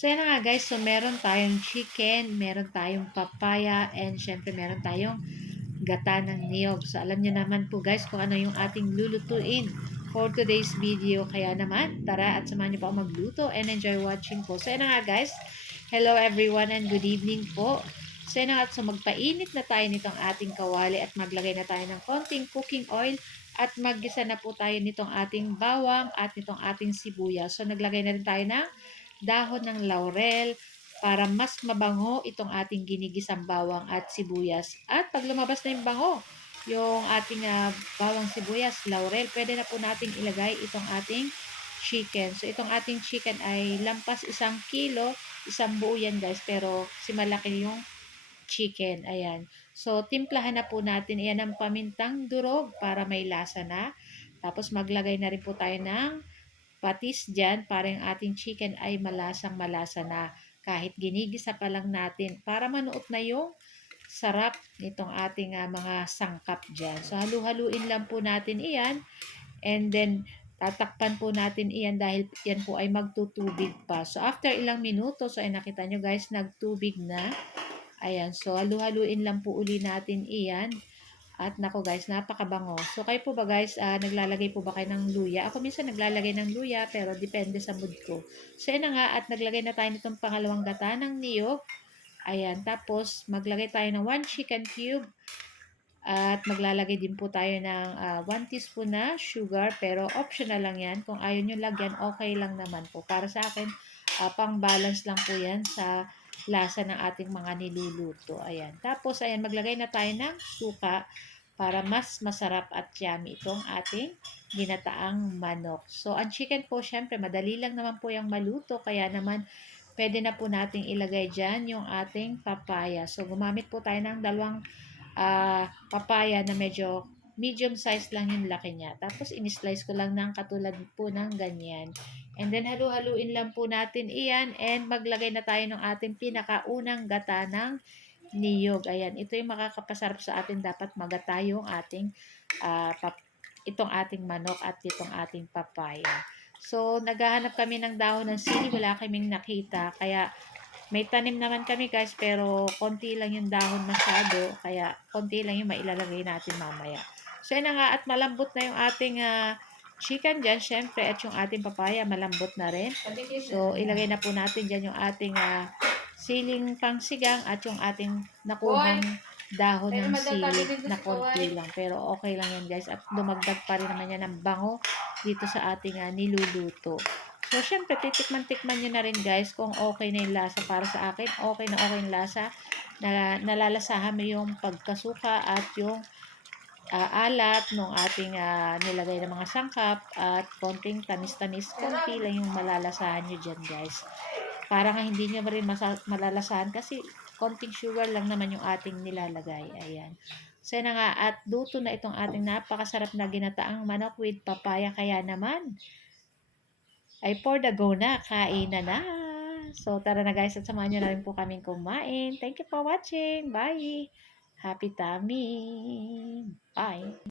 So, yan na nga guys. So, meron tayong chicken, meron tayong papaya, and syempre meron tayong gata ng niyog. So, alam niyo naman po guys kung ano yung ating lulutuin for today's video. Kaya naman, tara at samahan niyo po ako magluto and enjoy watching po. So, yan na nga guys. Hello everyone and good evening po. So, yan na nga. So, magpainit na tayo nitong ating kawali at maglagay na tayo ng konting cooking oil at maggisa na po tayo nitong ating bawang at nitong ating sibuyas. So, naglagay na rin tayo ng dahon ng laurel para mas mabango itong ating ginigisang bawang at sibuyas. At pag lumabas na yung bango, yung ating bawang sibuyas, laurel, pwede na po nating ilagay itong ating chicken. So, itong ating chicken ay lampas 1 kilo, isang buo yan guys, pero si malaki yung chicken. Ayan. So, timplahan na po natin. Iyan ang pamintang durog para may lasa na. Tapos, maglagay na rin po tayo ng patis dyan para yung ating chicken ay malasa na. Kahit ginigisa pa lang natin para manuot na yung sarap nitong ating mga sangkap dyan. So, halu-haluin lang po natin iyan. And then, tatakpan po natin iyan dahil yan po ay magtutubig pa. So, after ilang minuto, so ay nakita nyo guys, nagtubig na. Ayan, so halu-haluin lang po uli natin iyan. At nako guys, napakabango. So kayo po ba guys, naglalagay po ba kayo ng luya? Ako minsan naglalagay ng luya pero depende sa mood ko. So yan na nga at naglagay na tayo nitong pangalawang gata ng niyog. Ayan, tapos maglagay tayo ng 1 chicken cube. At maglalagay din po tayo ng 1 teaspoon na sugar pero optional lang yan. Kung ayaw nyo lagyan, okay lang naman po. Para sa akin, pang balance lang po yan sa lasa ng ating mga niluluto. Ayan. Tapos, ayan, maglagay na tayo ng suka para mas masarap at yummy itong ating ginataang manok. So, ang chicken po, syempre, madali lang naman po yung maluto. Kaya naman, pwede na po nating ilagay dyan yung ating papaya. So, gumamit po tayo ng dalawang papaya na medyo medium size lang yung laki niya. Tapos, in-slice ko lang ng katulad po ng ganyan. And then, halu-haluin lang po natin iyan and maglagay na tayo ng ating pinakaunang gata ng niyog. Ayan, ito yung makakapasarap sa atin. Dapat magata yung ating itong ating manok at itong ating papaya. So, naghahanap kami ng dahon ng sili. Wala kaming nakita. Kaya, may tanim naman kami guys, pero konti lang yung dahon masyado. Kaya, konti lang yung mailalagay natin mamaya. So, yun na nga. At malambot na yung ating chicken dyan, syempre. At yung ating papaya, malambot na rin. So, ilagay na po natin dyan yung ating siling pangsigang at yung ating nakuhang dahon ng sili na konti lang. Pero okay lang yan guys. At dumagdag pa rin naman yan ng bango dito sa ating niluluto. So, syempre, titikman-tikman nyo na rin guys kung okay na yung lasa. Para sa akin, okay na okay yung lasa. Nalalasahan mo yung pagkasuka at yung alat ng ating nilagay ng mga sangkap at konting tamis-tamis. Konti lang yung malalasahan nyo dyan guys. Para nga hindi nyo rin malalasahan kasi konting sugar lang naman yung ating nilalagay. Ayan. So, na nga, at luto na itong ating napakasarap na ginataang manok with papaya. Kaya naman, ay for the go na, kain na na. So, tara na guys at samahan nyo na rin po kaming kumain. Thank you for watching. Bye! Happy tummy! Bye!